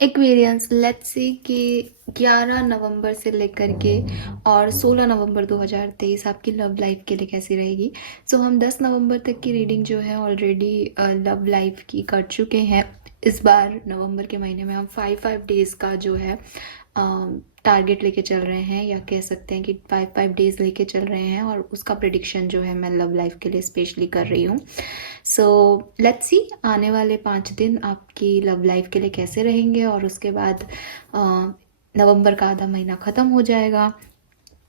Aquarians, let's see कि 11 नवंबर से लेकर के और 16 नवंबर 2023 आपकी लव लाइफ के लिए कैसी रहेगी। सो हम 10 नवंबर तक की रीडिंग जो है ऑलरेडी लव लाइफ की कर चुके हैं। इस बार नवंबर के महीने में हम 5 डेज़ का जो है टारगेट लेके चल रहे हैं, या कह सकते हैं कि 5 डेज़ लेके चल रहे हैं, और उसका प्रिडिक्शन जो है मैं लव लाइफ के लिए स्पेशली कर रही हूँ। सो लेट्स सी आने वाले 5 दिन आपकी लव लाइफ के लिए कैसे रहेंगे, और उसके बाद नवंबर का आधा महीना ख़त्म हो जाएगा।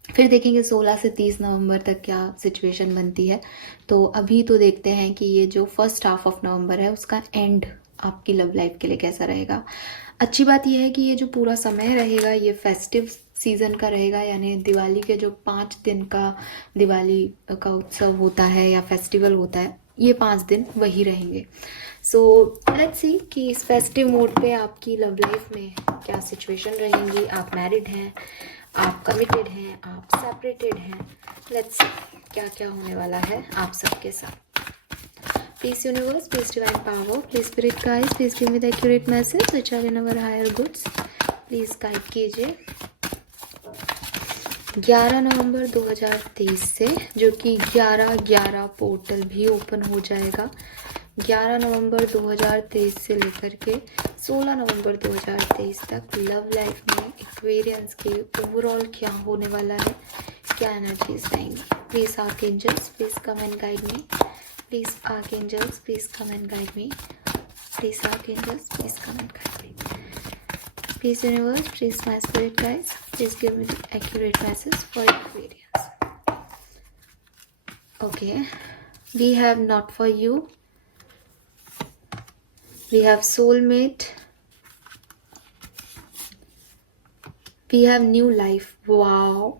फिर देखेंगे 16 से 30 नवंबर तक क्या सिचुएशन बनती है। तो अभी तो देखते हैं कि ये जो फर्स्ट हाफ ऑफ नवंबर है उसका एंड आपकी लव लाइफ के लिए कैसा रहेगा। अच्छी बात यह है कि ये जो पूरा समय रहेगा ये फेस्टिव सीज़न का रहेगा, यानी दिवाली के जो 5 दिन का दिवाली का उत्सव होता है या फेस्टिवल होता है, ये 5 दिन वही रहेंगे। सो लेट्स सी कि इस फेस्टिव मोड पे आपकी लव लाइफ में क्या सिचुएशन रहेंगी। आप मैरिड हैं, आप कमिटेड हैं, आप सेपरेटेड हैं, लेट्स सी क्या क्या होने वाला है आप सबके साथ। Please universe, please divine power, please spirit guides, please give me the accurate message which are in our higher goods. Please guide कीजिए 11 नवंबर 2023 से, जो कि 11/11 पोर्टल भी ओपन हो जाएगा। 11 नवंबर 2023 से लेकर के 16 नवंबर 2023 तक लव लाइफ में एक्वेरियंस के ओवरऑल क्या होने वाला है, क्या एनर्जीज रहेंगी। Please archangels, please come and guide me. Please archangels, please come and guide me. Please archangels, please come and guide me. Please universe, please my spirit guides, please give me the accurate message for Aquarius. Okay, we have not for you. We have soulmate. We have new life. Wow,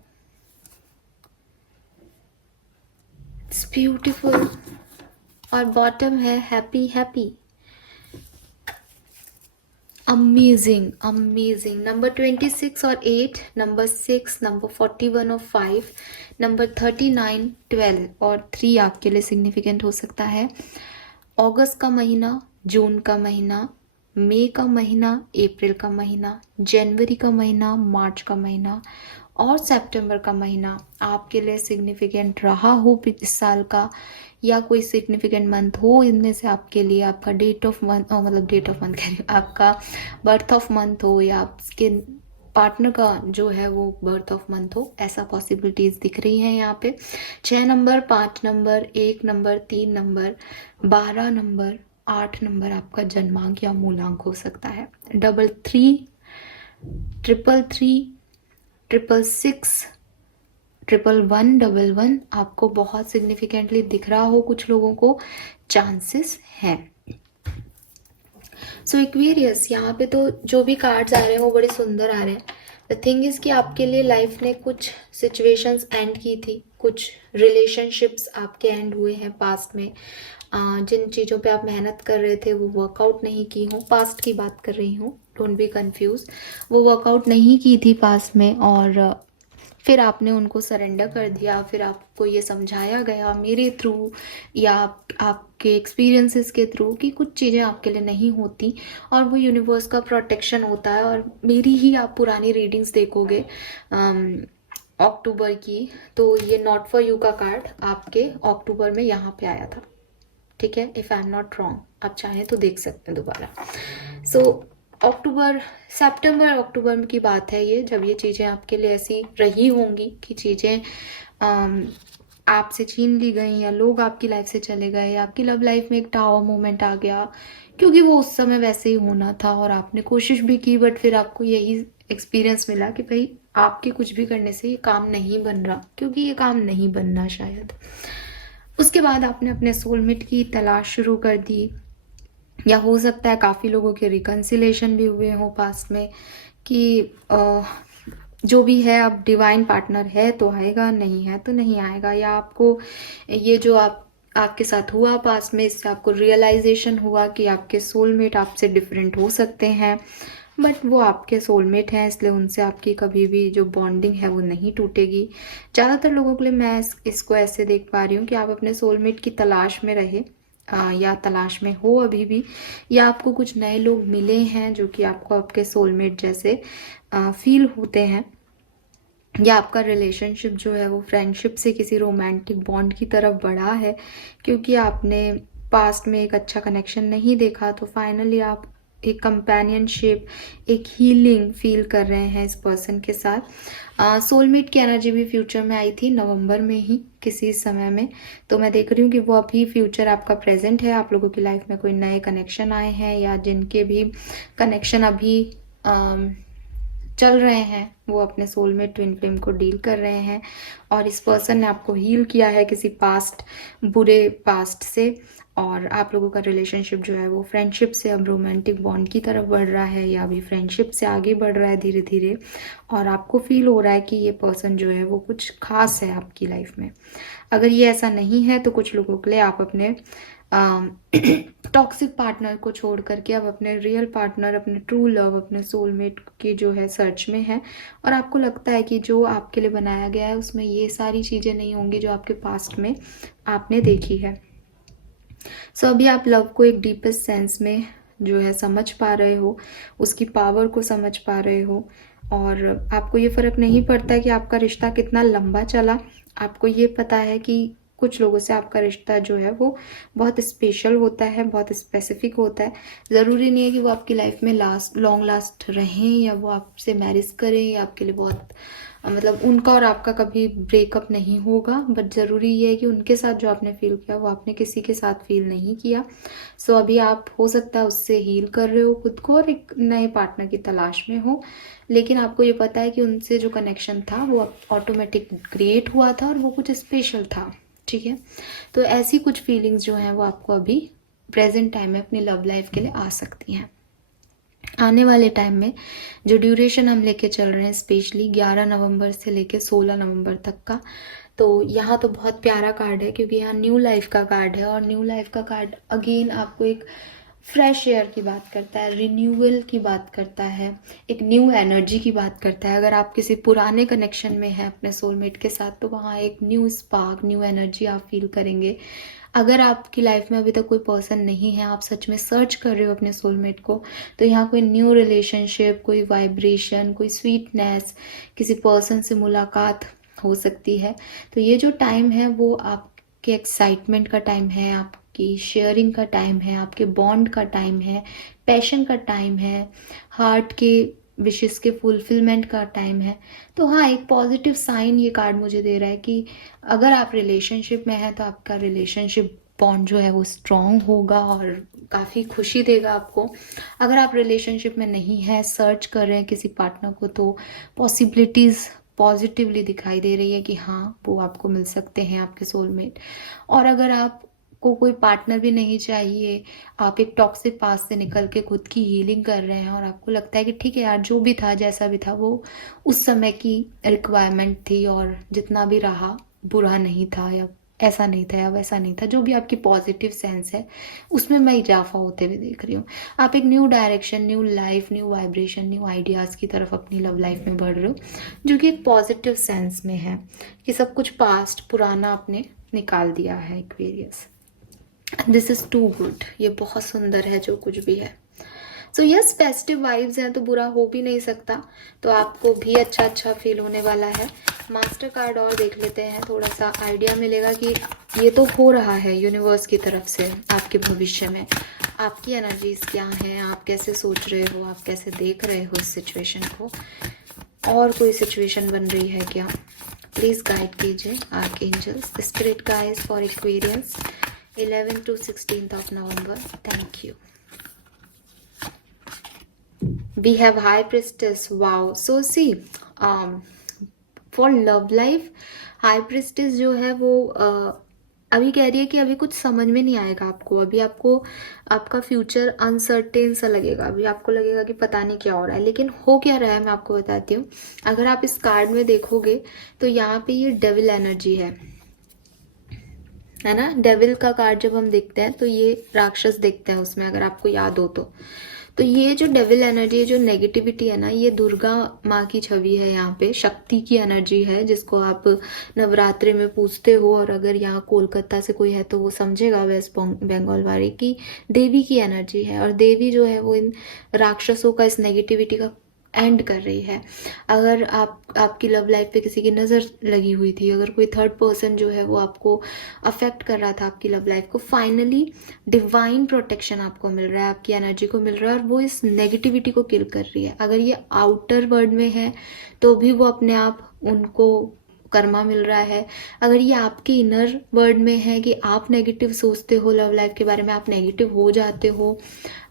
it's beautiful. और bottom है happy happy. Amazing amazing. Number 26 और 8, number 6, number 41 और 5, number 39, 12 और 3 आपके लिए significant हो सकता है। अगस्त का महीना, जून का महीना, मई का महीना, अप्रैल का महीना, जनवरी का महीना, मार्च का महीना और सितंबर का महीना आपके लिए सिग्निफिकेंट रहा हो इस साल का, या कोई सिग्निफिकेंट मंथ हो इनमें से आपके लिए। आपका डेट ऑफ मंथ, मतलब डेट ऑफ मंथ कह रही हूँ, आपका बर्थ ऑफ मंथ हो, या आपके पार्टनर का जो है वो बर्थ ऑफ मंथ हो, ऐसा पॉसिबिलिटीज़ दिख रही हैं यहाँ पे। 6 number, 5 number, 1 number, 3 number, 12 number, 8 number आपका जन्मांक या मूलांक हो सकता है। 33, 333, 666, 111 आपको बहुत सिग्निफिकेंटली दिख रहा हो, कुछ लोगों को चांसेस हैं। सो एक्वेरियस, यहाँ पे तो जो भी कार्ड्स आ रहे हैं वो बड़े सुंदर आ रहे हैं। द थिंग इज़ कि आपके लिए लाइफ ने कुछ सिचुएशंस एंड की थी, कुछ रिलेशनशिप्स आपके एंड हुए हैं पास्ट में। जिन चीज़ों पे आप मेहनत कर रहे थे वो वर्कआउट नहीं की हों, पास्ट की बात कर रही हूँ, डोंट बी कंफ्यूज। वो वर्कआउट नहीं की थी पास्ट में, और फिर आपने उनको सरेंडर कर दिया। फिर आपको ये समझाया गया मेरे थ्रू या आपके एक्सपीरियंसेस के थ्रू कि कुछ चीज़ें आपके लिए नहीं होती, और वो यूनिवर्स का प्रोटेक्शन होता है। और मेरी ही आप पुरानी रीडिंग्स देखोगे अक्टूबर की, तो ये नॉट फॉर यू का कार्ड आपके अक्टूबर में यहाँ पे आया था, ठीक है, if I am not wrong. आप चाहें तो देख सकते हैं दोबारा। सो अक्टूबर, सितंबर अक्टूबर की बात है ये, जब ये चीज़ें आपके लिए ऐसी रही होंगी कि चीज़ें आपसे छीन ली गई, या लोग आपकी लाइफ से चले गए, या आपकी लव लाइफ में एक टावर मोमेंट आ गया, क्योंकि वो उस समय वैसे ही होना था और आपने कोशिश भी की, बट फिर आपको यही एक्सपीरियंस मिला कि भाई आपके कुछ भी करने से ये काम नहीं बन रहा, क्योंकि ये काम नहीं बनना शायद। उसके बाद आपने अपने सोलमेट की तलाश शुरू कर दी, या हो सकता है काफ़ी लोगों के रिकन्सिलेशन भी हुए हों पास्ट में कि जो भी है, अब डिवाइन पार्टनर है तो आएगा, नहीं है तो नहीं आएगा, या आपको ये जो आपके साथ हुआ पास्ट में, इससे आपको रियलाइजेशन हुआ कि आपके सोलमेट आपसे डिफरेंट हो सकते हैं, बट वो आपके सोलमेट हैं, इसलिए उनसे आपकी कभी भी जो बॉन्डिंग है वो नहीं टूटेगी। ज़्यादातर लोगों के लिए मैं इसको ऐसे देख पा रही हूँ कि आप अपने सोलमेट की तलाश में रहे, या तलाश में हो अभी भी, या आपको कुछ नए लोग मिले हैं जो कि आपको आपके सोलमेट जैसे फील होते हैं, या आपका रिलेशनशिप जो है वो फ्रेंडशिप से किसी रोमांटिक बॉन्ड की तरफ बढ़ा है, क्योंकि आपने पास्ट में एक अच्छा कनेक्शन नहीं देखा, तो फाइनली आप एक कंपेनियनशिप, एक हीलिंग फील कर रहे हैं इस पर्सन के साथ। सोलमेट की एनर्जी भी फ्यूचर में आई थी नवंबर में ही किसी समय में, तो मैं देख रही हूँ कि वो अभी फ्यूचर आपका प्रेजेंट है। आप लोगों की लाइफ में कोई नए कनेक्शन आए हैं, या जिनके भी कनेक्शन अभी चल रहे हैं वो अपने सोलमेट ट्विन फ्लेम को डील कर रहे हैं, और इस पर्सन ने आपको हील किया है किसी पास्ट बुरे पास्ट से, और आप लोगों का रिलेशनशिप जो है वो फ्रेंडशिप से अब रोमांटिक बॉन्ड की तरफ बढ़ रहा है, या अभी फ्रेंडशिप से आगे बढ़ रहा है धीरे धीरे, और आपको फील हो रहा है कि ये पर्सन जो है वो कुछ खास है आपकी लाइफ में। अगर ये ऐसा नहीं है तो कुछ लोगों के लिए आप अपने टॉक्सिक पार्टनर को छोड़ करके अब अपने रियल पार्टनर, अपने ट्रू लव, अपने सोलमेट की जो है सर्च में है, और आपको लगता है कि जो आपके लिए बनाया गया है उसमें ये सारी चीज़ें नहीं होंगी जो आपके पास्ट में आपने देखी है। सो अभी आप लव को एक डीपेस्ट सेंस में जो है समझ पा रहे हो, उसकी पावर को समझ पा रहे हो, और आपको ये फ़र्क नहीं पड़ता कि आपका रिश्ता कितना लंबा चला। आपको ये पता है कि कुछ लोगों से आपका रिश्ता जो है वो बहुत स्पेशल होता है, बहुत स्पेसिफिक होता है। ज़रूरी नहीं है कि वो आपकी लाइफ में लॉन्ग लास्ट रहें, या वो आपसे मैरिज करें, या आपके लिए बहुत मतलब उनका और आपका कभी ब्रेकअप नहीं होगा, बट ज़रूरी ये है कि उनके साथ जो आपने फील किया वो आपने किसी के साथ फील नहीं किया। सो अभी आप हो सकता है उससे हील कर रहे हो खुद को और एक नए पार्टनर की तलाश में हो, लेकिन आपको ये पता है कि उनसे जो कनेक्शन था वो ऑटोमेटिक क्रिएट हुआ था और वो कुछ स्पेशल था। ठीक है, तो ऐसी कुछ फीलिंग्स जो हैं वो आपको अभी प्रेजेंट टाइम में अपनी लव लाइफ के लिए आ सकती हैं। आने वाले टाइम में जो ड्यूरेशन हम लेके चल रहे हैं, स्पेशली 11 नवंबर से लेके 16 नवंबर तक का, तो यहाँ तो बहुत प्यारा कार्ड है, क्योंकि यहाँ न्यू लाइफ का कार्ड है, और न्यू लाइफ का कार्ड अगेन आपको एक फ्रेश एयर की बात करता है, रिन्यूअल की बात करता है, एक न्यू एनर्जी की बात करता है। अगर आप किसी पुराने कनेक्शन में हैं अपने सोलमेट के साथ, तो वहाँ एक न्यू स्पार्क, न्यू एनर्जी आप फील करेंगे। अगर आपकी लाइफ में अभी तक कोई पर्सन नहीं है, आप सच में सर्च कर रहे हो अपने सोलमेट को, तो यहाँ कोई न्यू रिलेशनशिप, कोई वाइब्रेशन, कोई स्वीटनेस, किसी पर्सन से मुलाकात हो सकती है। तो ये जो टाइम है वो आपके एक्साइटमेंट का टाइम है, आपकी शेयरिंग का टाइम है, आपके बॉन्ड का टाइम है, पैशन का टाइम है, हार्ट के विशेस के फुलफिलमेंट का टाइम है। तो हाँ, एक पॉजिटिव साइन ये कार्ड मुझे दे रहा है कि अगर आप रिलेशनशिप में हैं तो आपका रिलेशनशिप बॉन्ड जो है वो स्ट्रॉन्ग होगा और काफ़ी खुशी देगा आपको। अगर आप रिलेशनशिप में नहीं हैं, सर्च कर रहे हैं किसी पार्टनर को, तो पॉसिबिलिटीज़ पॉजिटिवली दिखाई दे रही है कि हाँ, वो आपको मिल सकते हैं, आपके सोलमेट। और अगर आपको कोई पार्टनर भी नहीं चाहिए, आप एक टॉक्सिक पास्ट से निकल के खुद की हीलिंग कर रहे हैं, और आपको लगता है कि ठीक है यार, जो भी था, जैसा भी था, वो उस समय की रिक्वायरमेंट थी, और जितना भी रहा बुरा नहीं था, या ऐसा नहीं था, या वैसा नहीं था, जो भी आपकी पॉजिटिव सेंस है उसमें मैं इजाफा होते हुए देख रही हूँ। आप एक new direction, new life, new vibration, new ideas की तरफ अपनी लव लाइफ में बढ़ रहे हो, जो कि एक पॉजिटिव सेंस में है कि सब कुछ पास्ट पुराना आपने निकाल दिया है। Aquarius, this is too good, ये बहुत सुंदर है जो कुछ भी है। सो यस, फेस्टिव वाइब्स हैं तो बुरा हो भी नहीं सकता, तो आपको भी अच्छा अच्छा फील होने वाला है। मास्टर कार्ड और देख लेते हैं, थोड़ा सा आइडिया मिलेगा कि ये तो हो रहा है यूनिवर्स की तरफ से आपके भविष्य में। आपकी एनर्जीज क्या हैं, आप कैसे सोच रहे हो, आप कैसे देख रहे हो इस सिचुएशन को, और कोई सिचुएशन बन रही है क्या? प्लीज़ गाइड कीजिए archangels, spirit guides for Aquarius 11 to 16th of November. Thank you. We have High Priestess. Wow. So see, for love life, High Priestess जो है वो अभी कह रही है कि अभी कुछ समझ में नहीं आएगा आपको, अभी आपको आपका फ्यूचर अनसर्टेन सा लगेगा, अभी आपको लगेगा कि पता नहीं क्या हो रहा है, लेकिन हो क्या रहा है मैं आपको बताती हूँ। अगर आप इस कार्ड में देखोगे तो यहाँ पे ये डेविल एनर्जी है ना। डेविल का कार्ड जब हम देखते हैं तो ये राक्षस देखते हैं उसमें, अगर आपको याद हो तो ये जो डेविल एनर्जी, जो नेगेटिविटी है ना, ये दुर्गा माँ की छवि है, यहाँ पे शक्ति की एनर्जी है, जिसको आप नवरात्रि में पूजते हो। और अगर यहाँ कोलकाता से कोई है तो वो समझेगा, वेस्ट बंगाल वाले, की देवी की एनर्जी है। और देवी जो है वो इन राक्षसों का, इस नेगेटिविटी का एंड कर रही है। अगर आपकी लव लाइफ पे किसी की नज़र लगी हुई थी, अगर कोई थर्ड पर्सन जो है वो आपको अफेक्ट कर रहा था आपकी लव लाइफ को, फाइनली डिवाइन प्रोटेक्शन आपको मिल रहा है, आपकी एनर्जी को मिल रहा है, और वो इस नेगेटिविटी को किल कर रही है। अगर ये आउटर वर्ल्ड में है तो भी वो अपने आप उनको कर्मा मिल रहा है। अगर ये आपके इनर वर्ल्ड में है कि आप नेगेटिव सोचते हो लव लाइफ के बारे में, आप नेगेटिव हो जाते हो,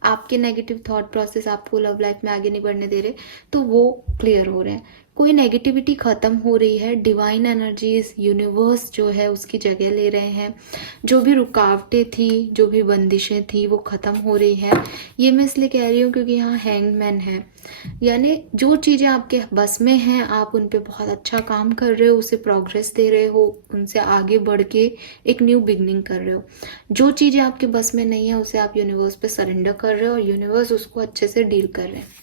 आपके नेगेटिव थॉट प्रोसेस आपको लव लाइफ में आगे नहीं बढ़ने दे रहे, तो वो क्लियर हो रहे हैं। कोई नेगेटिविटी ख़त्म हो रही है, डिवाइन एनर्जीज, यूनिवर्स जो है उसकी जगह ले रहे हैं। जो भी रुकावटें थी, जो भी बंदिशें थी, वो ख़त्म हो रही है। ये मैं इसलिए कह रही हूँ क्योंकि यहाँ हैंगमैन है, यानी जो चीज़ें आपके बस में हैं आप उन पे बहुत अच्छा काम कर रहे हो, उसे प्रोग्रेस दे रहे हो, उनसे आगे बढ़ के एक न्यू बिगनिंग कर रहे हो। जो चीज़ें आपके बस में नहीं है उसे आप यूनिवर्स पे सरेंडर कर रहे हो, और यूनिवर्स उसको अच्छे से डील कर रहे हैं।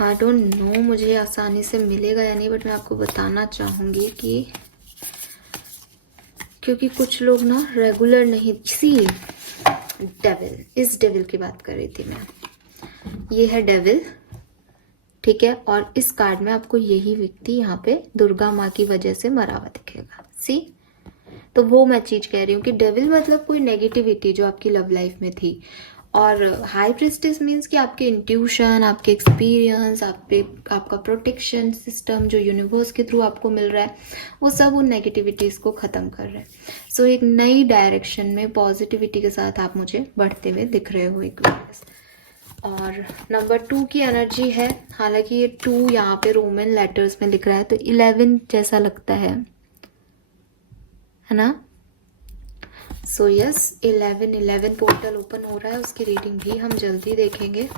आई डोंट नो मुझे आसानी से मिलेगा या नहीं, बट मैं आपको बताना चाहूँगी कि क्योंकि कुछ लोग ना रेगुलर नहीं। सी डेविल, इस डेविल की बात कर रही थी मैं। ये है डेविल, ठीक है। और इस कार्ड में आपको यही व्यक्ति यहाँ पे दुर्गा माँ की वजह से मरा हुआ दिखेगा। सी, तो वो मैं चीज़ कह रही हूँ कि डेविल मतलब कोई नेगेटिविटी जो आपकी लव लाइफ में थी। और हाई प्रिस्टेस मीन्स कि आपके इंट्यूशन, आपके एक्सपीरियंस, आपका प्रोटेक्शन सिस्टम जो यूनिवर्स के थ्रू आपको मिल रहा है, वो सब उन नेगेटिविटीज़ को ख़त्म कर रहे हैं। सो एक नई डायरेक्शन में पॉजिटिविटी के साथ आप मुझे बढ़ते हुए दिख रहे हो एक्वेरियस। और नंबर 2 की एनर्जी है, हालांकि ये 2 यहाँ पे रोमन लेटर्स में लिख रहा है तो 11 जैसा लगता है ना। सो यस, 11 पोर्टल ओपन हो रहा है, उसकी रीडिंग भी हम जल्दी देखेंगे।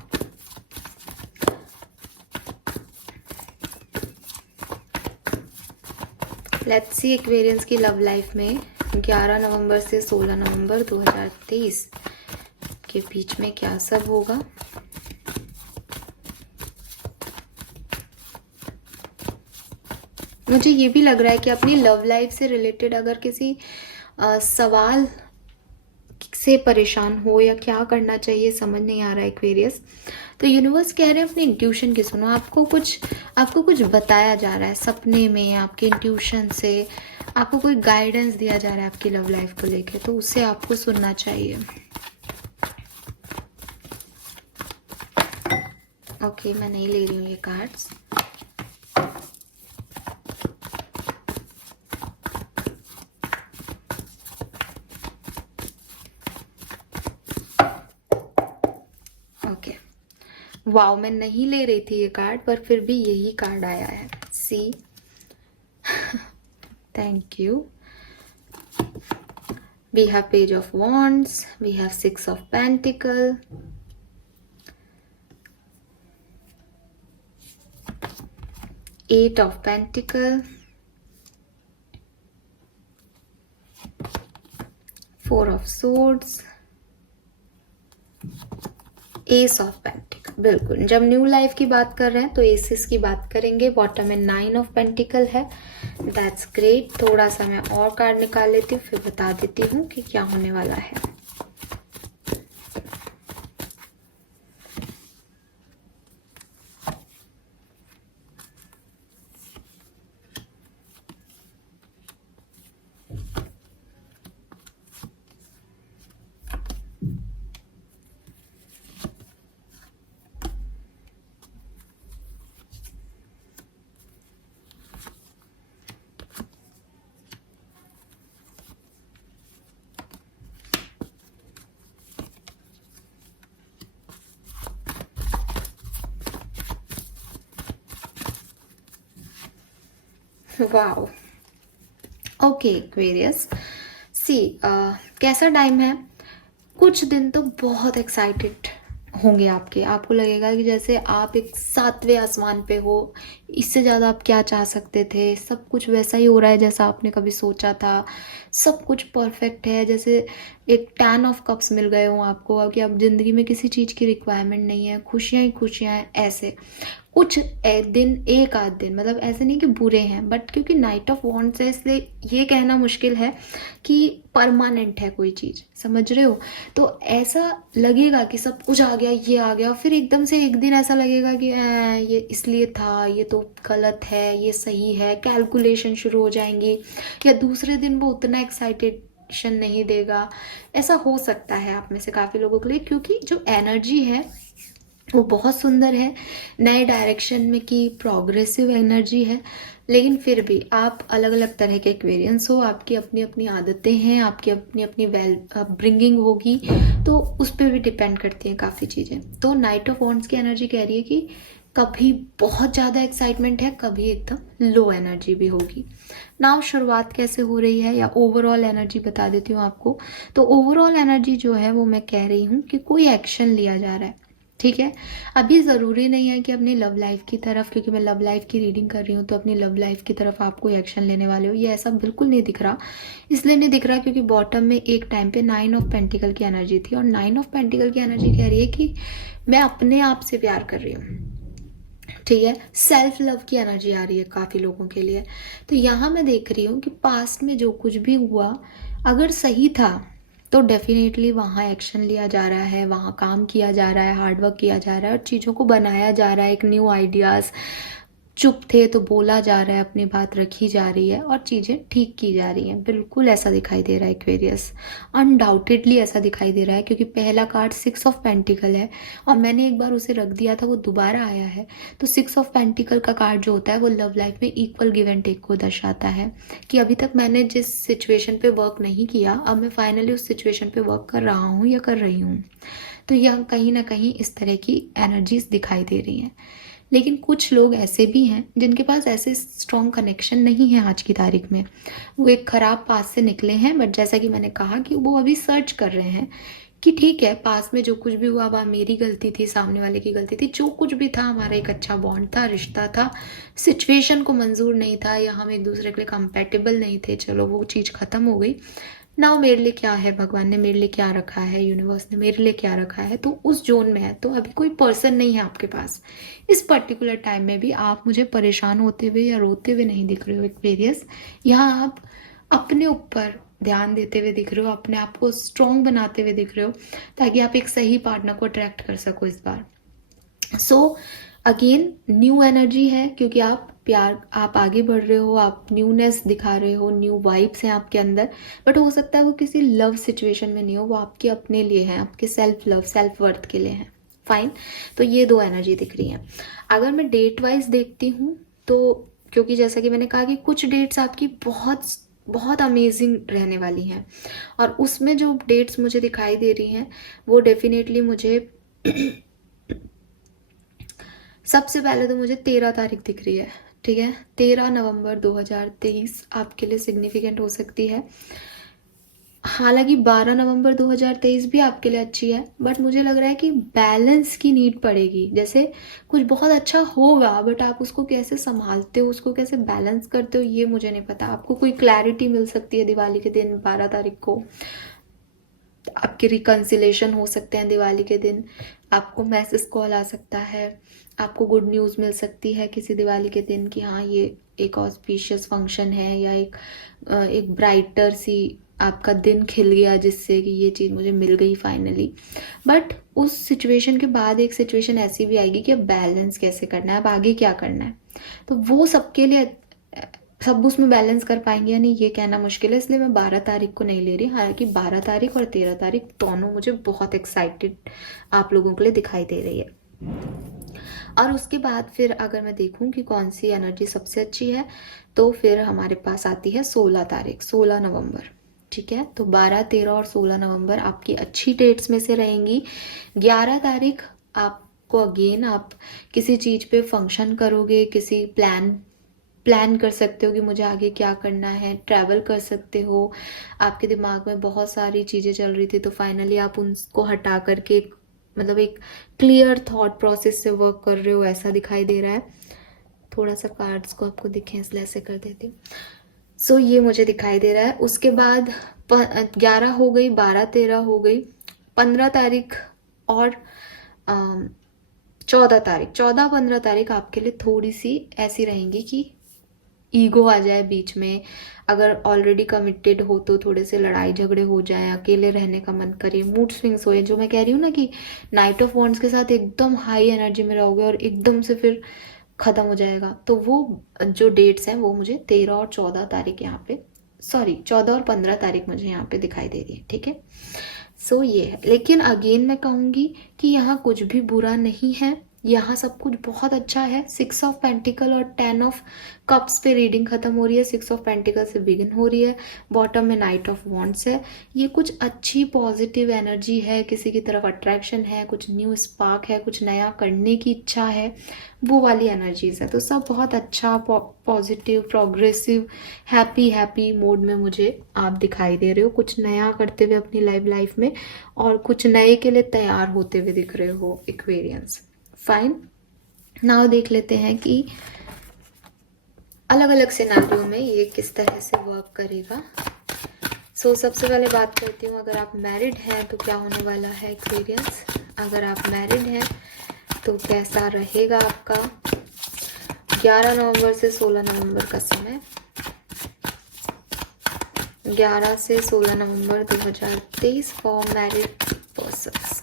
लेट्स सी एक्वेरियंस की लव लाइफ में 11 नवंबर से 16 नवंबर 2023 के बीच में क्या सब होगा। मुझे ये भी लग रहा है कि अपनी लव लाइफ से रिलेटेड अगर किसी सवाल से परेशान हो या क्या करना चाहिए समझ नहीं आ रहा है एक्वेरियस, तो यूनिवर्स कह रहे हैं अपने इंट्यूशन की सुनो। आपको कुछ बताया जा रहा है सपने में, आपके इंट्यूशन से आपको कोई गाइडेंस दिया जा रहा है आपकी लव लाइफ को लेके, तो उसे आपको सुनना चाहिए। ओके, मैं नहीं ले रही हूँ ये कार्ड्स। वाओ, मैं नहीं ले रही थी ये कार्ड, पर फिर भी यही कार्ड आया है। See, thank you. We have page of wands, we have 6 of pentacles, eight of pentacles, 4 of swords, ace of pentacles. बिल्कुल, जब न्यू लाइफ की बात कर रहे हैं तो एसेस की बात करेंगे। बॉटम में 9 ऑफ पेंटिकल है। That's great. थोड़ा सा मैं और कार्ड निकाल लेती हूँ, फिर बता देती हूँ कि क्या होने वाला है। वाओ, ओके एक्वेरियस, सी कैसा टाइम है। कुछ दिन तो बहुत एक्साइटेड होंगे आपके। आपको लगेगा कि जैसे आप एक 7वें आसमान पे हो, इससे ज़्यादा आप क्या चाह सकते थे। सब कुछ वैसा ही हो रहा है जैसा आपने कभी सोचा था, सब कुछ परफेक्ट है, जैसे एक 10 ऑफ कप्स मिल गए हों आपको, कि अब ज़िंदगी में किसी चीज़ की रिक्वायरमेंट नहीं है, खुशियाँ ही खुशियाँ हैं। ऐसे कुछ दिन, एक आध दिन, मतलब ऐसे नहीं कि बुरे हैं, बट क्योंकि नाइट ऑफ वॉन्ड्स है इसलिए ये कहना मुश्किल है कि परमानेंट है कोई चीज़, समझ रहे हो। तो ऐसा लगेगा कि सब कुछ आ गया, ये आ गया, फिर एकदम से एक दिन ऐसा लगेगा कि ये इसलिए था, ये तो गलत है, ये सही है, कैलकुलेशन शुरू हो जाएंगी, या दूसरे दिन वो उतना एक्साइटेशन नहीं देगा। ऐसा हो सकता है आप में से काफ़ी लोगों के लिए, क्योंकि जो एनर्जी है वो बहुत सुंदर है, नए डायरेक्शन में की प्रोग्रेसिव एनर्जी है। लेकिन फिर भी आप अलग अलग तरह के एक्वेरियंस हो, आपकी अपनी अपनी आदतें हैं, आपकी अपनी अपनी वेल ब्रिंगिंग होगी, तो उस पर भी डिपेंड करती हैं काफ़ी चीज़ें। तो नाइट ऑफ वॉन्ड्स की एनर्जी कह रही है कि कभी बहुत ज़्यादा एक्साइटमेंट है, कभी एकदम लो एनर्जी भी होगी। नाउ शुरुआत कैसे हो रही है, या ओवरऑल एनर्जी बता देती हूँ आपको। तो ओवरऑल एनर्जी जो है वो मैं कह रही हूँ कि कोई एक्शन लिया जा रहा है, ठीक है। अभी ज़रूरी नहीं है कि अपनी लव लाइफ की तरफ, क्योंकि मैं लव लाइफ की रीडिंग कर रही हूँ, तो अपनी लव लाइफ की तरफ आप कोई एक्शन लेने वाले हो, ये ऐसा बिल्कुल नहीं दिख रहा। इसलिए नहीं दिख रहा क्योंकि बॉटम में एक टाइम पे 9 ऑफ पेंटिकल की एनर्जी थी, और 9 ऑफ पेंटिकल की एनर्जी कह रही है कि मैं अपने आप से प्यार कर रही हूँ, ठीक है। सेल्फ लव की एनर्जी आ रही है काफ़ी लोगों के लिए। तो यहाँ मैं देख रही हूँ कि पास्ट में जो कुछ भी हुआ अगर सही था तो डेफिनेटली वहाँ एक्शन लिया जा रहा है, वहाँ काम किया जा रहा है, हार्डवर्क किया जा रहा है, और चीज़ों को बनाया जा रहा है, एक न्यू आइडियाज़। चुप थे तो बोला जा रहा है, अपनी बात रखी जा रही है, और चीज़ें ठीक की जा रही हैं। बिल्कुल ऐसा दिखाई दे रहा है एक्वेरियस, अनडाउटेडली ऐसा दिखाई दे रहा है, क्योंकि पहला कार्ड 6 ऑफ पेंटिकल है, और मैंने एक बार उसे रख दिया था, वो दोबारा आया है। तो 6 ऑफ पेंटिकल का कार्ड जो होता है वो लव लाइफ में इक्वल गिव एंड टेक को दर्शाता है, कि अभी तक मैंने जिस सिचुएशन पे वर्क नहीं किया, अब मैं फाइनली उस सिचुएशन पे वर्क कर रहा हूँ या कर रही हूँ। तो यह कहीं ना कहीं इस तरह की एनर्जीज दिखाई दे रही हैं। लेकिन कुछ लोग ऐसे भी हैं जिनके पास ऐसे स्ट्रॉन्ग कनेक्शन नहीं है आज की तारीख में, वो एक ख़राब पास से निकले हैं, बट जैसा कि मैंने कहा कि वो अभी सर्च कर रहे हैं कि ठीक है, पास में जो कुछ भी हुआ वह मेरी गलती थी, सामने वाले की गलती थी, जो कुछ भी था हमारा एक अच्छा बॉन्ड था, रिश्ता था, सिचुएशन को मंजूर नहीं था, या हम एक दूसरे के लिए कंपेटेबल नहीं थे, चलो वो चीज़ ख़त्म हो गई। नाउ मेरे लिए क्या है, भगवान ने मेरे लिए क्या रखा है, यूनिवर्स ने मेरे लिए क्या रखा है, तो उस जोन में है। तो अभी कोई पर्सन नहीं है आपके पास इस पर्टिकुलर टाइम में भी। आप मुझे परेशान होते हुए या रोते हुए नहीं दिख रहे हो एक्वेरियस। यहाँ आप अपने ऊपर ध्यान देते हुए दिख रहे हो, अपने आप को स्ट्रॉन्ग बनाते हुए दिख रहे हो, ताकि आप एक सही पार्टनर को अट्रैक्ट कर सको इस बार। सो अगेन न्यू एनर्जी है, क्योंकि आप आगे बढ़ रहे हो, आप न्यूनेस दिखा रहे हो, न्यू वाइब्स हैं आपके अंदर। बट हो सकता है वो किसी लव सिचुएशन में नहीं हो, वो आपके अपने लिए है, आपके सेल्फ लव, सेल्फ वर्थ के लिए है। फाइन। तो ये दो एनर्जी दिख रही हैं। अगर मैं डेट वाइज देखती हूँ तो, क्योंकि जैसा कि मैंने कहा कि कुछ डेट्स आपकी बहुत बहुत अमेजिंग रहने वाली हैं, और उसमें जो डेट्स मुझे दिखाई दे रही हैं वो डेफिनेटली मुझे सबसे पहले तो मुझे 13 तारीख दिख रही है, ठीक है। 13 नवंबर 2023 आपके लिए सिग्निफिकेंट हो सकती है। हालांकि 12 नवंबर 2023 भी आपके लिए अच्छी है, बट मुझे लग रहा है कि बैलेंस की नीड पड़ेगी। जैसे कुछ बहुत अच्छा होगा, बट आप उसको कैसे संभालते हो, उसको कैसे बैलेंस करते हो, ये मुझे नहीं पता। आपको कोई क्लैरिटी मिल सकती है दिवाली के दिन 12 तारीख को, आपके रिकन्सिलेशन हो सकते हैं दिवाली के दिन, आपको मैसेज कॉल आ सकता है, आपको गुड न्यूज़ मिल सकती है किसी दिवाली के दिन कि हाँ ये एक ऑस्पिशियस फंक्शन है, या एक ब्राइटर सी आपका दिन खिल गया जिससे कि ये चीज़ मुझे मिल गई फाइनली। बट उस सिचुएशन के बाद एक सिचुएशन ऐसी भी आएगी कि अब बैलेंस कैसे करना है, अब आगे क्या करना है। तो वो सबके लिए सब उसमें बैलेंस कर पाएंगे या नहीं ये कहना मुश्किल है, इसलिए मैं 12 तारीख को नहीं ले रही। हालांकि 12 तारीख और 13 तारीख दोनों मुझे बहुत एक्साइटेड आप लोगों के लिए दिखाई दे रही है। और उसके बाद फिर अगर मैं देखूं कि कौन सी एनर्जी सबसे अच्छी है, तो फिर हमारे पास आती है 16 तारीख, 16 नवंबर, ठीक है। तो 12, 13 और 16 नवंबर आपकी अच्छी डेट्स में से रहेंगी। 11 तारीख आपको अगेन आप किसी चीज़ पे फंक्शन करोगे, किसी प्लान कर सकते हो कि मुझे आगे क्या करना है, ट्रैवल कर सकते हो। आपके दिमाग में बहुत सारी चीज़ें चल रही थी, तो फाइनली आप उनको हटा करके मतलब एक क्लियर थॉट प्रोसेस से वर्क कर रहे हो ऐसा दिखाई दे रहा है। थोड़ा सा कार्ड्स को आपको दिखें इसलिए ऐसे कर देती हूँ। सो ये मुझे दिखाई दे रहा है। उसके बाद 11 हो गई, 12 13 हो गई, 15 तारीख और 14 तारीख, 14 15 तारीख आपके लिए थोड़ी सी ऐसी रहेंगी कि ईगो आ जाए बीच में। अगर ऑलरेडी कमिटेड हो तो थोड़े से लड़ाई झगड़े हो जाए, अकेले रहने का मन करे, मूड स्विंग्स हो, जो मैं कह रही हूँ ना कि नाइट ऑफ वॉन्ड्स के साथ एकदम हाई एनर्जी में रहोगे और एकदम से फिर ख़त्म हो जाएगा। तो वो जो डेट्स हैं वो मुझे 13 और 14 तारीख यहाँ पे, सॉरी 14 और 15 तारीख मुझे यहाँ पे दिखाई दे रही है, ठीक है। सो ये है, लेकिन अगेन मैं कहूँगी कि यहाँ कुछ भी बुरा नहीं है, यहाँ सब कुछ बहुत अच्छा है। 6 ऑफ पेंटिकल और 10 ऑफ कप्स पे रीडिंग खत्म हो रही है, 6 ऑफ पेंटिकल से बिगिन हो रही है, बॉटम में नाइट ऑफ वॉन्ड्स है। ये कुछ अच्छी पॉजिटिव एनर्जी है, किसी की तरफ अट्रैक्शन है, कुछ न्यू स्पार्क है, कुछ नया करने की इच्छा है, वो वाली एनर्जीज है। तो सब बहुत अच्छा positive progressive happy happy mode में मुझे आप दिखाई दे रहे हो, कुछ नया करते हुए अपनी लाइफ में, और कुछ नए के लिए तैयार होते हुए दिख रहे हो एक्वेरियंस। फाइन, नाउ देख लेते हैं कि अलग अलग सिनेरियो में ये किस तरह से वर्क करेगा। सो सबसे पहले बात करती हूँ, अगर आप मैरिड हैं तो क्या होने वाला है एक्सपीरियंस। अगर आप मैरिड हैं तो कैसा रहेगा आपका 11 नवंबर से 16 नवंबर का समय। 11 से 16 नवंबर 2023 फॉर मैरिड पर्सन्स।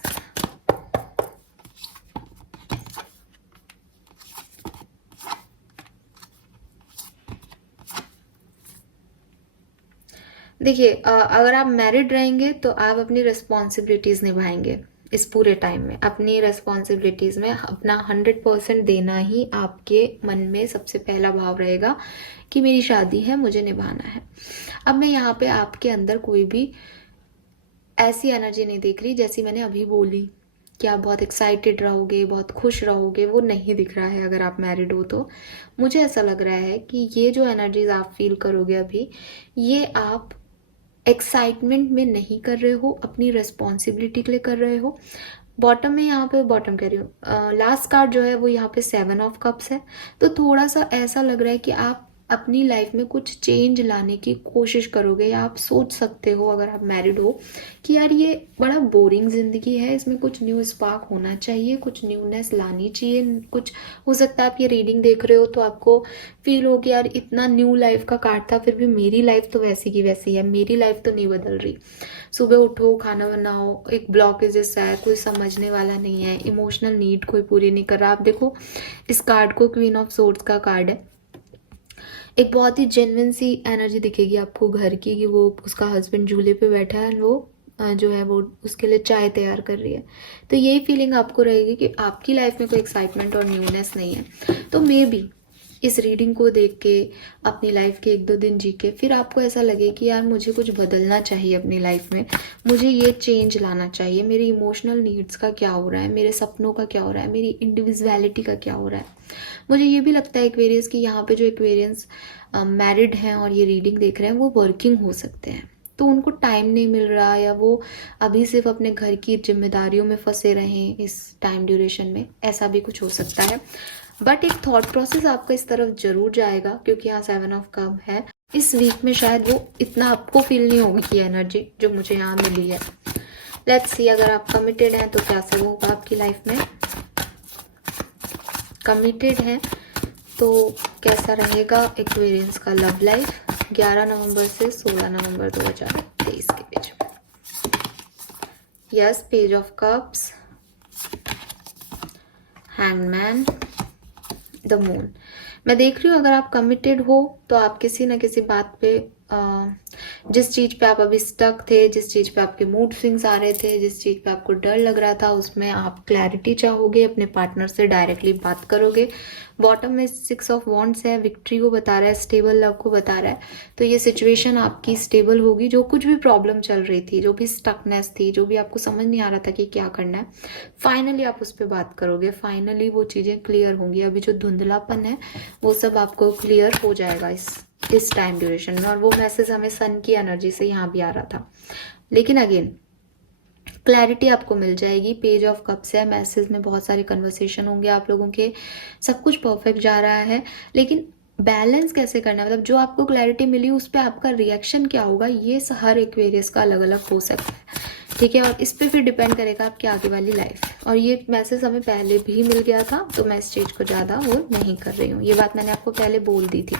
देखिए, अगर आप मैरिड रहेंगे तो आप अपनी रिस्पॉन्सिबिलिटीज़ निभाएंगे इस पूरे टाइम में। अपनी रिस्पॉन्सिबिलिटीज़ में अपना 100% देना ही आपके मन में सबसे पहला भाव रहेगा कि मेरी शादी है, मुझे निभाना है। अब मैं यहाँ पे आपके अंदर कोई भी ऐसी एनर्जी नहीं देख रही जैसी मैंने अभी बोली कि आप बहुत एक्साइटेड रहोगे, बहुत खुश रहोगे, वो नहीं दिख रहा है। अगर आप मैरिड हो तो मुझे ऐसा लग रहा है कि ये जो एनर्जीज आप फील करोगे अभी, ये आप एक्साइटमेंट में नहीं कर रहे हो, अपनी रिस्पॉन्सिबिलिटी के लिए कर रहे हो। बॉटम में यहाँ पे, बॉटम कह रही हूँ, लास्ट कार्ड जो है वो यहाँ पे 7 ऑफ कप्स है। तो थोड़ा सा ऐसा लग रहा है कि आप अपनी लाइफ में कुछ चेंज लाने की कोशिश करोगे, या आप सोच सकते हो अगर आप मैरिड हो कि यार ये बड़ा बोरिंग ज़िंदगी है, इसमें कुछ न्यू स्पार्क होना चाहिए, कुछ न्यूनेस लानी चाहिए। कुछ हो सकता है आप ये रीडिंग देख रहे हो तो आपको फील हो कि यार इतना न्यू लाइफ का कार्ड था, फिर भी मेरी लाइफ तो वैसी की वैसी है, मेरी लाइफ तो नहीं बदल रही। सुबह उठो, खाना बनाओ, एक ब्लॉकेजेस है, कोई समझने वाला नहीं है, इमोशनल नीड कोई पूरी नहीं कर रहा। आप देखो इस कार्ड को, क्वीन ऑफ सोर्ड्स का कार्ड है। एक बहुत ही जेन्युइन सी एनर्जी दिखेगी आपको घर की, कि वो उसका हस्बैंड झूले पे बैठा है, वो जो है वो उसके लिए चाय तैयार कर रही है। तो यही फीलिंग आपको रहेगी कि आपकी लाइफ में कोई एक्साइटमेंट और न्यूनेस नहीं है। तो मे बी इस रीडिंग को देख के अपनी लाइफ के 1-2 दिन जी के फिर आपको ऐसा लगे कि यार मुझे कुछ बदलना चाहिए अपनी लाइफ में, मुझे ये चेंज लाना चाहिए, मेरी इमोशनल नीड्स का क्या हो रहा है, मेरे सपनों का क्या हो रहा है, मेरी इंडिविजुअलिटी का क्या हो रहा है। मुझे ये भी लगता है एक्वेरियस कि यहाँ पे जो एक्वेरियंस मैरिड हैं और ये रीडिंग देख रहे हैं वो वर्किंग हो सकते हैं, तो उनको टाइम नहीं मिल रहा, या वो अभी सिर्फ अपने घर की जिम्मेदारियों में फंसे रहें इस टाइम ड्यूरेशन में, ऐसा भी कुछ हो सकता है। बट एक थॉट प्रोसेस आपका इस तरफ जरूर जाएगा, क्योंकि यहाँ 7 ऑफ कप है। इस वीक में शायद वो इतना आपको फील नहीं होगी एनर्जी जो मुझे यहाँ मिली है। लेट्स सी, अगर आप कमिटेड हैं तो क्या से वो होगा आपकी लाइफ में। कमिटेड है तो कैसा रहेगा एक्वेरियंस का लव लाइफ 11 नवंबर से 16 नवंबर 2023 के बीच में। Yes, page of cups, hangman, the moon. मैं देख रही हूँ अगर आप कमिटेड हो तो आप किसी न किसी बात पे, जिस चीज़ पे आप अभी स्टक थे, जिस चीज़ पे आपके मूड स्विंग्स आ रहे थे, जिस चीज़ पे आपको डर लग रहा था, उसमें आप क्लैरिटी चाहोगे, अपने पार्टनर से डायरेक्टली बात करोगे। बॉटम में 6 ऑफ वॉन्ड्स है, विक्ट्री को बता रहा है, स्टेबल लव को बता रहा है। तो ये सिचुएशन आपकी स्टेबल होगी। जो कुछ भी प्रॉब्लम चल रही थी, जो भी स्टकनेस थी, जो भी आपको समझ नहीं आ रहा था कि क्या करना है, फाइनली आप उस पर बात करोगे, फाइनली वो चीज़ें क्लियर होंगी। अभी जो धुंधलापन है वो सब आपको क्लियर हो जाएगा इस टाइम ड्यूरेशन में। और वो मैसेज हमें सन की एनर्जी से यहाँ भी आ रहा था। लेकिन अगेन क्लैरिटी आपको मिल जाएगी। पेज ऑफ कप्स है, मैसेज में बहुत सारे कन्वर्सेशन होंगे आप लोगों के, सब कुछ परफेक्ट जा रहा है। लेकिन बैलेंस कैसे करना है, मतलब जो आपको क्लैरिटी मिली उस पर आपका रिएक्शन क्या होगा, ये हर एक्वेरियस का अलग अलग हो सकता है, ठीक है। और इस पर फिर डिपेंड करेगा आपकी आगे वाली लाइफ। और ये मैसेज हमें पहले भी मिल गया था, तो मैं स्टेज को ज़्यादा वो नहीं कर रही हूँ, ये बात मैंने आपको पहले बोल दी थी।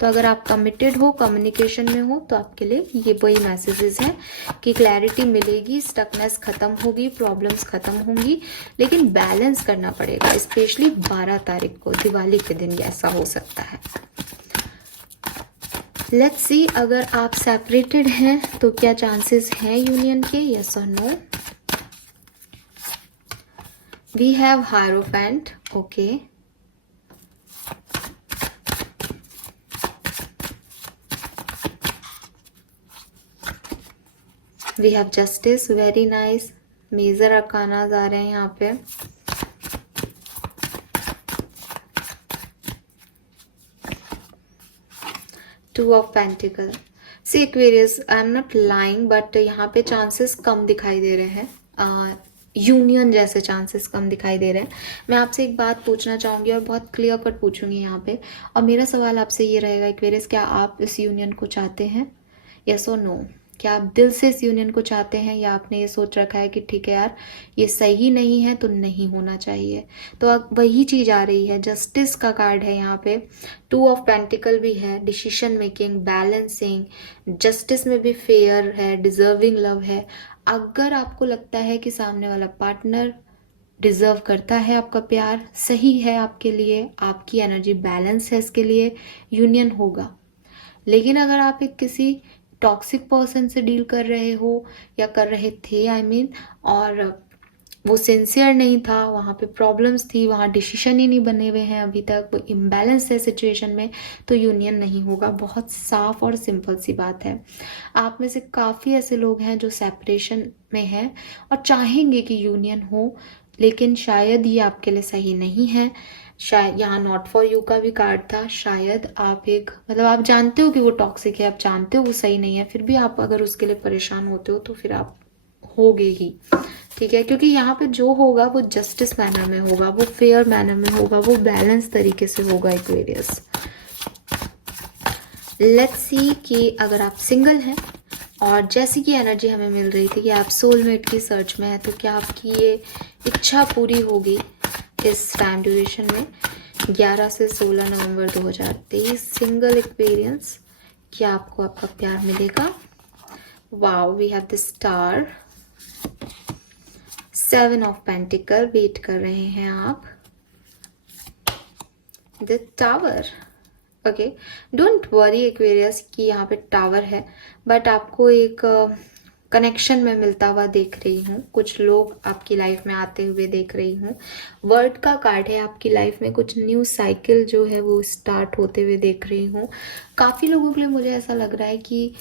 तो अगर आप कमिटेड हो, कम्युनिकेशन में हो, तो आपके लिए ये वही मैसेजेस हैं कि क्लैरिटी मिलेगी, स्टकनेस ख़त्म होगी, प्रॉब्लम्स ख़त्म होंगी, लेकिन बैलेंस करना पड़ेगा। स्पेशली 12 तारीख को दिवाली के दिन ऐसा हो सकता है। लेट्स सी, अगर आप सेपरेटेड हैं तो क्या चांसेस हैं यूनियन के, यस और no. We have hierophant, okay. We have justice, very nice. Major arcana आ रहे हैं यहाँ पे। Two of pentacles. See Aquarius, I am not lying, but यहाँ पे चांसेस कम दिखाई दे रहे हैं, यूनियन जैसे चांसेस कम दिखाई दे रहे हैं। मैं आपसे एक बात पूछना चाहूँगी और बहुत क्लियर कट पूछूंगी यहाँ पे, और मेरा सवाल आपसे ये रहेगा एक्वेरियस, क्या आप इस यूनियन को चाहते हैं, यस और नो। क्या आप दिल से इस यूनियन को चाहते हैं, या आपने ये सोच रखा है कि ठीक है यार ये सही नहीं है तो नहीं होना चाहिए। तो अब वही चीज़ आ रही है, जस्टिस का कार्ड है यहाँ पे, टू ऑफ पेंटिकल भी है, डिसीजन मेकिंग, बैलेंसिंग, जस्टिस में भी फेयर है, डिजर्विंग लव है। अगर आपको लगता है कि सामने वाला पार्टनर डिजर्व करता है आपका प्यार, सही है आपके लिए, आपकी एनर्जी बैलेंस है, इसके लिए यूनियन होगा। लेकिन अगर आप एक किसी टॉक्सिक पर्सन से डील कर रहे हो या कर रहे थे, आई मीन, और वो सिंसियर नहीं था, वहाँ पे प्रॉब्लम्स थी, वहाँ डिसीजन ही नहीं बने हुए हैं अभी तक, वो इम्बैलेंस है सिचुएशन में, तो यूनियन नहीं होगा। बहुत साफ और सिंपल सी बात है। आप में से काफ़ी ऐसे लोग हैं जो सेपरेशन में हैं और चाहेंगे कि यूनियन हो, लेकिन शायद ये आपके लिए सही नहीं है। शायद यहाँ नॉट फॉर यू का भी कार्ड था, शायद आप एक, मतलब आप जानते हो कि वो टॉक्सिक है, आप जानते हो वो सही नहीं है, फिर भी आप अगर उसके लिए परेशान होते हो तो फिर आप होगे ही, ठीक है। क्योंकि यहाँ पे जो होगा वो जस्टिस मैनर में होगा, वो फेयर मैनर में होगा, वो बैलेंस तरीके से होगा एक्वेरियस। लेट्स सी कि अगर आप सिंगल हैं और जैसी की एनर्जी हमें मिल रही थी कि आप सोलमेट की सर्च में है, तो क्या आपकी ये इच्छा पूरी होगी इस टाइम ड्यूरेशन में, 11 से 16 नवंबर 2023। सिंगल एक्सपीरियंस, क्या आपको आपका प्यार मिलेगा। Wow, we have the star, 7 of pentacle, wait कर रहे हैं आप, the tower, okay. Don't worry Aquarius कि यहाँ पे टावर है, बट आपको एक कनेक्शन में मिलता हुआ देख रही हूँ, कुछ लोग आपकी लाइफ में आते हुए देख रही हूँ। वर्ड का कार्ड है, आपकी लाइफ में कुछ न्यू साइकिल जो है वो स्टार्ट होते हुए देख रही हूँ। काफ़ी लोगों के लिए मुझे ऐसा लग रहा है कि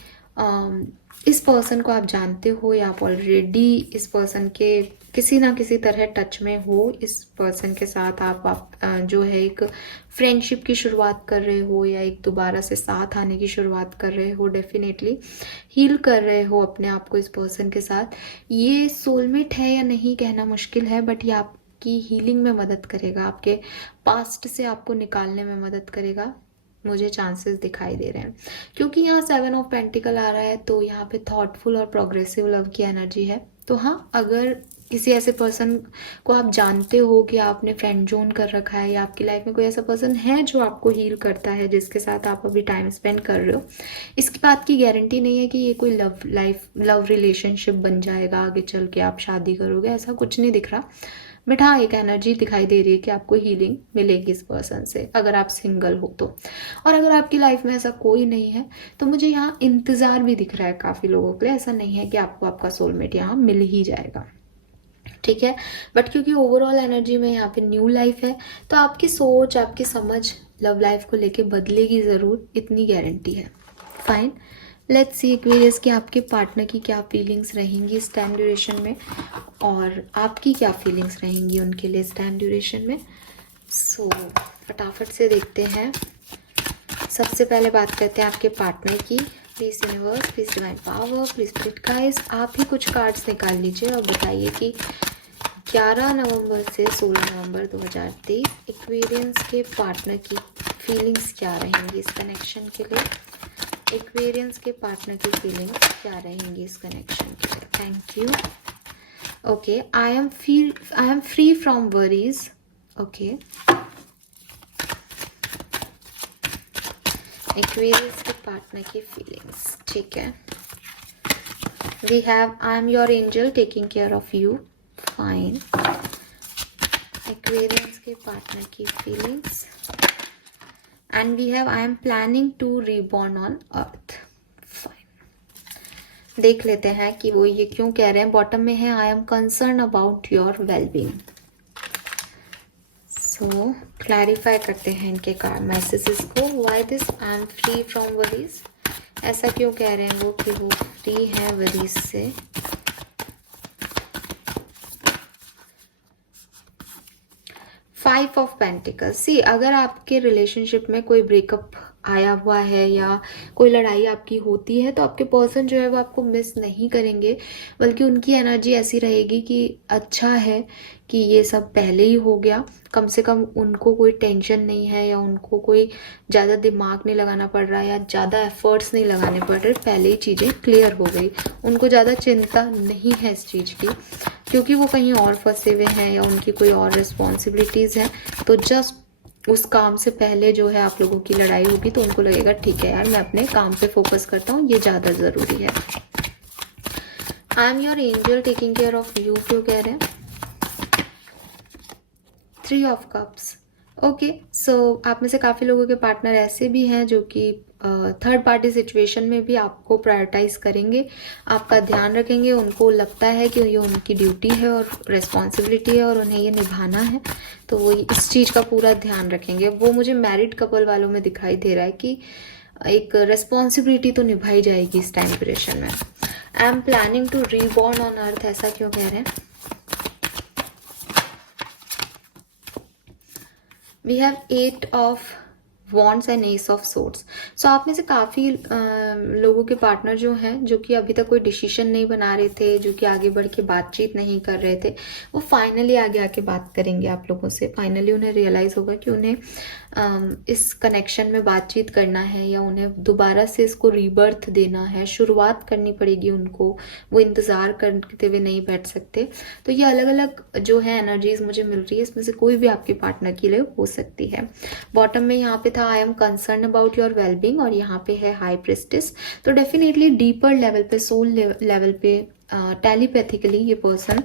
इस पर्सन को आप जानते हो, या आप ऑलरेडी इस पर्सन के किसी ना किसी तरह टच में हो। इस पर्सन के साथ आप जो है एक फ्रेंडशिप की शुरुआत कर रहे हो, या एक दोबारा से साथ आने की शुरुआत कर रहे हो, डेफिनेटली हील कर रहे हो अपने आप को इस पर्सन के साथ। ये सोलमेट है या नहीं कहना मुश्किल है, बट ये आपकी हीलिंग में मदद करेगा, आपके पास्ट से आपको निकालने में मदद करेगा, मुझे चांसेस दिखाई दे रहे हैं। क्योंकि यहाँ 7 ऑफ पेंटिकल आ रहा है, तो यहाँ पे थॉटफुल और प्रोग्रेसिव लव की एनर्जी है। तो हाँ, अगर किसी ऐसे पर्सन को आप जानते हो कि आपने फ्रेंड जोन कर रखा है, या आपकी लाइफ में कोई ऐसा पर्सन है जो आपको हील करता है, जिसके साथ आप अभी टाइम स्पेंड कर रहे हो, इसकी बात की गारंटी नहीं है कि ये कोई लव रिलेशनशिप बन जाएगा, आगे चल के आप शादी करोगे, ऐसा कुछ नहीं दिख रहा। बट हाँ, एक एनर्जी दिखाई दे रही है कि आपको हीलिंग मिलेगी इस पर्सन से, अगर आप सिंगल हो तो। और अगर आपकी लाइफ में ऐसा कोई नहीं है, तो मुझे यहाँ इंतज़ार भी दिख रहा है काफ़ी लोगों के लिए। ऐसा नहीं है कि आपको आपका सोलमेट यहाँ मिल ही जाएगा, ठीक है। बट क्योंकि ओवरऑल एनर्जी में यहाँ पे न्यू लाइफ है, तो आपकी सोच, आपकी समझ लव लाइफ को लेके बदलेगी ज़रूर, इतनी गारंटी है। फाइन, लेट्स सी एक्वेरियस कि आपके पार्टनर की क्या फीलिंग्स रहेंगी इस टाइम ड्यूरेशन में, और आपकी क्या फीलिंग्स रहेंगी उनके लिए इस टाइम ड्यूरेशन में। सो फटाफट से देखते हैं। सबसे पहले बात करते हैं आपके पार्टनर की। Please universe, please divine power, please spirit guides, आप ही कुछ कार्ड्स निकाल लीजिए और बताइए कि 11 नवंबर से 16 नवंबर 2023 एक्वेरियंस के पार्टनर की फीलिंग्स क्या रहेंगी इस कनेक्शन के लिए। एक्वेरियंस के पार्टनर की फीलिंग्स क्या रहेंगी इस कनेक्शन के लिए। Thank you. Okay, I am free from worries. Okay, Aquarians के पार्टनर की फीलिंग्स, ठीक है। We have I am your angel taking care of you, fine. Aquarians के पार्टनर की feelings and we have I am planning to reborn on earth, fine. देख लेते हैं कि वो ये क्यों कह रहे हैं। बॉटम में है I am concern about your wellbeing. So clarify करते हैं इनके मैसेजेस को। Why this I am free from worries, ऐसा क्यों कह रहे हैं वो कि वो फ्री है वरीज से। फाइव ऑफ पेंटिकल्स, सी अगर आपके रिलेशनशिप में कोई ब्रेकअप आया हुआ है या कोई लड़ाई आपकी होती है तो आपके पर्सन जो है वो आपको मिस नहीं करेंगे, बल्कि उनकी एनर्जी ऐसी रहेगी कि अच्छा है कि ये सब पहले ही हो गया, कम से कम उनको कोई टेंशन नहीं है या उनको कोई ज़्यादा दिमाग नहीं लगाना पड़ रहा है या ज़्यादा एफर्ट्स नहीं लगाने पड़ रहे, पहले ही चीज़ें क्लियर हो गई। उनको ज़्यादा चिंता नहीं है इस चीज़ की, क्योंकि वो कहीं और फंसे हुए हैं या उनकी कोई और रिस्पॉन्सिबिलिटीज़ हैं। तो जस्ट उस काम से पहले जो है आप लोगों की लड़ाई होगी तो उनको लगेगा ठीक है यार, मैं अपने काम पे फोकस करता हूँ, ये ज़्यादा ज़रूरी है। आई am your angel taking care of you क्यों कह रहे हैं। 3 ऑफ कप्स, ओके। सो आप में से काफ़ी लोगों के पार्टनर ऐसे भी हैं जो कि थर्ड पार्टी सिचुएशन में भी आपको प्रायोरिटाइज करेंगे, आपका ध्यान रखेंगे। उनको लगता है कि ये उनकी ड्यूटी है और रिस्पॉन्सिबिलिटी है और उन्हें ये निभाना है, तो वो इस चीज़ का पूरा ध्यान रखेंगे। वो मुझे मैरिड कपल वालों में दिखाई दे रहा है कि एक रिस्पॉन्सिबिलिटी तो निभाई जाएगी इस टाइम पीरियड में। I am planning to reborn on earth, ऐसा क्यों कह रहे हैं। We have 8 of wands and ace of swords. So आप में से काफ़ी लोगों के पार्टनर जो हैं जो कि अभी तक कोई डिसीजन नहीं बना रहे थे, जो कि आगे बढ़ के बातचीत नहीं कर रहे थे, वो फाइनली आगे आके बात करेंगे आप लोगों से। फाइनली उन्हें रियलाइज़ होगा कि उन्हें इस कनेक्शन में बातचीत करना है या उन्हें दोबारा से इसको रीबर्थ देना है, शुरुआत करनी पड़ेगी उनको। वो इंतज़ार करते हुए नहीं बैठ सकते। तो ये अलग अलग जो है एनर्जीज मुझे मिल रही है, इसमें से कोई भी आपके पार्टनर के लिए हो सकती है। बॉटम में यहाँ पे था I am concern about your wellbeing और यहाँ पे है हाई प्रिस्टेस। तो डेफिनेटली डीपर लेवल पे, सोल लेवल पे, टेलीपैथिकली ये पर्सन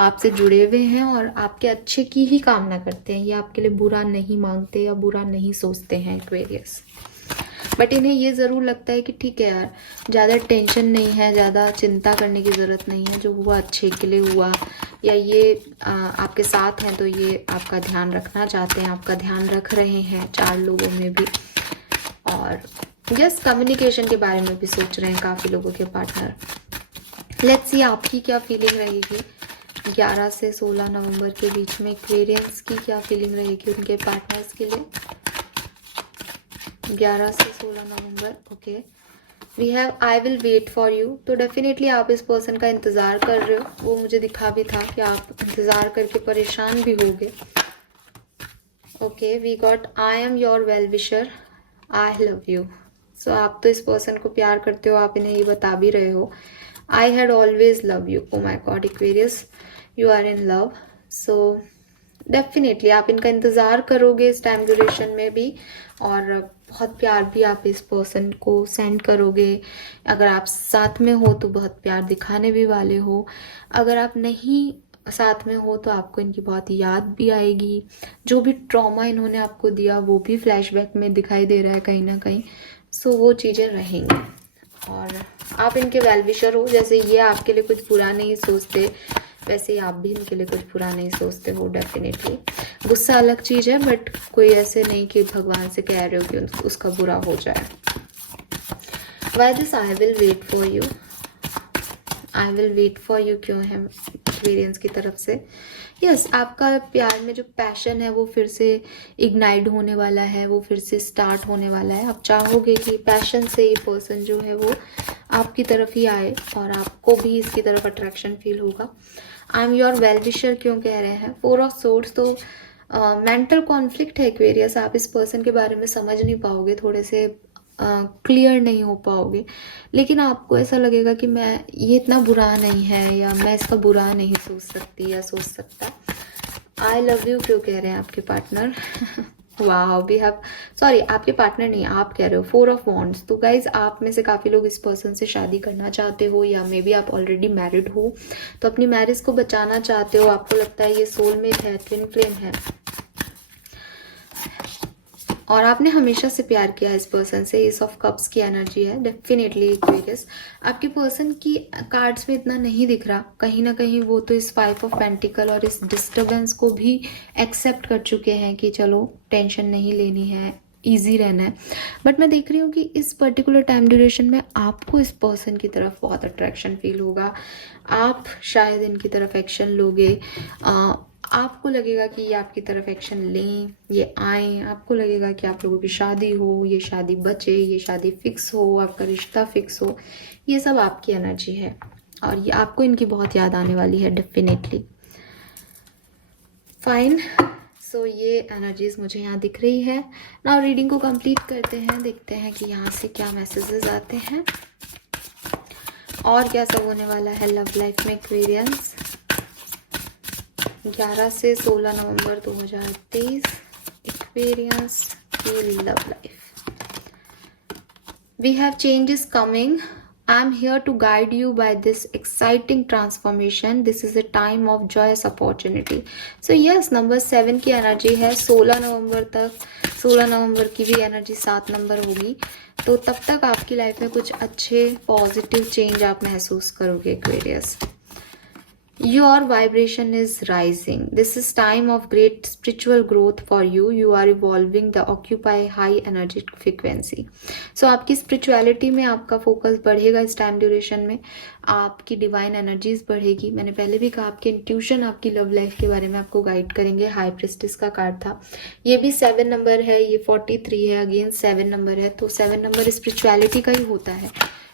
आपसे जुड़े हुए हैं और आपके अच्छे की ही कामना करते हैं। ये आपके लिए बुरा नहीं मांगते या बुरा नहीं सोचते हैं एक्वेरियस। बट इन्हें ये ज़रूर लगता है कि ठीक है यार, ज़्यादा टेंशन नहीं है, ज़्यादा चिंता करने की ज़रूरत नहीं है, जो हुआ अच्छे के लिए हुआ, या ये आपके साथ हैं तो ये आपका ध्यान रखना चाहते हैं, आपका ध्यान रख रहे हैं 4 लोगों में भी। और जस्ट कम्युनिकेशन के बारे में भी सोच रहे हैं काफ़ी लोगों के पार्टनर। लेट्स सी आपकी क्या फीलिंग रहेगी 11 से 16 नवंबर के बीच में। एक्वेरियंस की क्या फीलिंग रहेगी उनके पार्टनर्स के लिए 11 से 16 नवंबर। Okay, we have I will wait for you. तो डेफिनेटली आप इस पर्सन का इंतज़ार कर रहे हो, वो मुझे दिखा भी था कि आप इंतज़ार करके परेशान भी होगे। Okay, we got I am your well wisher, I love you. So आप तो इस पर्सन को प्यार करते हो, आप इन्हें ये बता भी रहे हो। I had always loved you. Oh my God, Aquarius, you are in love. So definitely आप इनका इंतज़ार करोगे इस टाइम ड्यूरेशन में भी, और बहुत प्यार भी आप इस पर्सन को सेंड करोगे। अगर आप साथ में हो तो बहुत प्यार दिखाने भी वाले हो, अगर आप नहीं साथ में हो तो आपको इनकी बहुत याद भी आएगी। जो भी ट्रॉमा इन्होंने आपको दिया वो भी फ्लैशबैक में दिखाई दे रहा है कहीं ना कहीं। सो वो चीज़ें रहेंगी और आप इनके वेल विशर हो। जैसे ये आपके लिए कुछ बुरा नहीं सोचते, वैसे ही आप भी इनके लिए कुछ बुरा नहीं सोचते हो। डेफिनेटली गुस्सा अलग चीज़ है, बट कोई ऐसे नहीं कि भगवान से कह रहे हो कि उसका बुरा हो जाए। Why this I will wait for you, I will wait for you क्यों एक्वेरियंस की तरफ से। यस, आपका प्यार में जो पैशन है वो फिर से इग्नाइट होने वाला है, वो फिर से स्टार्ट होने वाला है। आप चाहोगे कि पैशन से ये पर्सन जो है वो आपकी तरफ ही आए और आपको भी इसकी तरफ अट्रैक्शन फील होगा। आई एम योर वेल विशर क्यों कह रहे हैं? 4 ऑफ सोर्ड्स, तो मेंटल कॉन्फ्लिक्ट है एक्वेरियस। आप इस पर्सन के बारे में समझ नहीं पाओगे, थोड़े से क्लियर नहीं हो पाओगे, लेकिन आपको ऐसा लगेगा कि मैं ये इतना बुरा नहीं है, या मैं इसका बुरा नहीं सोच सकती या सोच सकता। आई लव यू क्यों कह रहे हैं आपके पार्टनर? वाह, वी हैव, सॉरी आपके पार्टनर नहीं, आप कह रहे हो 4 ऑफ वॉन्ड्स। तो गाइज, आप में से काफ़ी लोग इस पर्सन से शादी करना चाहते हो, या मे बी आप ऑलरेडी मैरिड हो, तो अपनी मैरिज को बचाना चाहते हो। आपको लगता है ये सोलमेट है, ट्विन फ्लेम है, और आपने हमेशा से प्यार किया है इस पर्सन से। एस ऑफ कप्स की एनर्जी है डेफिनेटली एक्वेरियस। आपके पर्सन की कार्ड्स में इतना नहीं दिख रहा, कहीं ना कहीं वो तो इस 5 ऑफ पेंटिकल और इस डिस्टर्बेंस को भी एक्सेप्ट कर चुके हैं कि चलो टेंशन नहीं लेनी है, ईजी रहना है। बट मैं देख रही हूँ कि इस पर्टिकुलर टाइम ड्यूरेशन में आपको इस पर्सन की तरफ बहुत अट्रैक्शन फील होगा। आप शायद इनकी तरफ एक्शन लोगे, आपको लगेगा कि ये आपकी तरफ एक्शन लें, ये आए, आपको लगेगा कि आप लोगों की शादी हो, ये शादी बचे, ये शादी फिक्स हो, आपका रिश्ता फिक्स हो। ये सब आपकी एनर्जी है और ये आपको इनकी बहुत याद आने वाली है डेफिनेटली। फाइन, सो ये एनर्जीज मुझे यहाँ दिख रही है। नाउ रीडिंग को कंप्लीट करते हैं, देखते हैं कि यहाँ से क्या मैसेजेस आते हैं और क्या सब होने वाला है लव लाइफ में एक्वेरियंस। 11 से 16 नवंबर 2023 एक्वेरियंस की love life. We have changes coming. I am here to guide you by this exciting transformation. This is a time of joyous opportunity. So yes, number 7 की एनर्जी है 16 नवंबर तक। 16 नवंबर की भी energy 7 number होगी, तो तब तक आपकी लाइफ में कुछ अच्छे पॉजिटिव चेंज आप महसूस करोगे Aquarius. Your vibration is rising. This is time of great spiritual growth for you. You are evolving the occupy high energy frequency. So आपकी spirituality में आपका फोकस बढ़ेगा इस टाइम ड्यूरेशन में, आपकी डिवाइन एनर्जीज बढ़ेगी। मैंने पहले भी कहा आपके इंट्यूशन आपकी लव लाइफ के बारे में आपको गाइड करेंगे। हाई प्रिस्टेस का कार्ड था, ये भी 7 नंबर है, ये 43 है, अगेन 7 नंबर है, तो 7 नंबर स्पिरिचुअलिटी का ही होता है।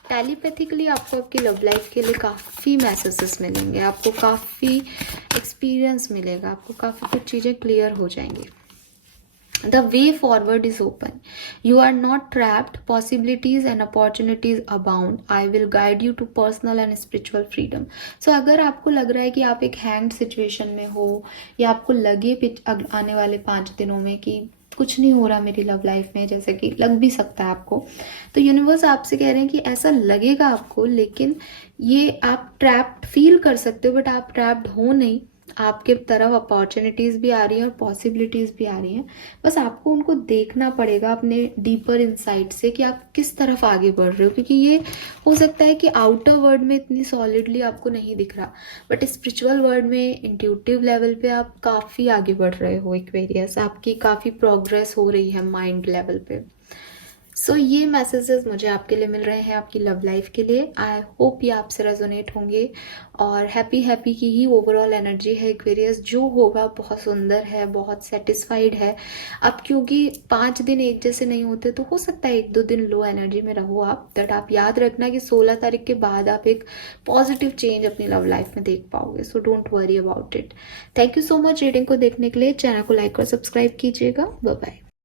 टेलीपैथिकली आपको आपकी लव लाइफ के लिए काफ़ी मैसेजेस मिलेंगे, आपको काफ़ी एक्सपीरियंस मिलेगा, आपको काफ़ी कुछ चीज़ें क्लियर हो जाएंगी। The way forward is open. You are not trapped. Possibilities and opportunities abound. I will guide you to personal and spiritual freedom. So अगर आपको लग रहा है कि आप एक हैंग्ड सिचुएशन में हो, या आपको लगे आने वाले 5 दिनों में कि कुछ नहीं हो रहा मेरी लव लाइफ में, जैसे कि लग भी सकता है आपको, तो यूनिवर्स आपसे कह रहे हैं कि ऐसा लगेगा आपको, लेकिन ये आप ट्रैप्ड फील कर सकते हो, बट आप ट्रैप्ड हो नहीं। आपके तरफ अपॉर्चुनिटीज़ भी आ रही हैं और पॉसिबिलिटीज़ भी आ रही हैं, बस आपको उनको देखना पड़ेगा अपने डीपर इनसाइट से कि आप किस तरफ आगे बढ़ रहे हो। क्योंकि ये हो सकता है कि आउटर वर्ल्ड में इतनी सॉलिडली आपको नहीं दिख रहा, बट स्पिरिचुअल वर्ल्ड में इंट्यूटिव लेवल पे आप काफ़ी आगे बढ़ रहे हो एक्वेरियस, आपकी काफ़ी प्रोग्रेस हो रही है माइंड लेवल पे। सो ये मैसेजेस मुझे आपके लिए मिल रहे हैं आपकी लव लाइफ के लिए। आई होप ये आपसे रेजोनेट होंगे, और हैप्पी की ही ओवरऑल एनर्जी है एक्वेरियस। जो होगा बहुत सुंदर है, बहुत सेटिस्फाइड है। अब क्योंकि 5 दिन एक जैसे नहीं होते, तो हो सकता है 1-2 दिन लो एनर्जी में रहो आप, बट आप याद रखना कि 16 तारीख के बाद आप एक पॉजिटिव चेंज अपनी लव लाइफ में देख पाओगे। So don't worry about it. Thank you so much reading को देखने के लिए। चैनल को लाइक और सब्सक्राइब कीजिएगा। Bye bye.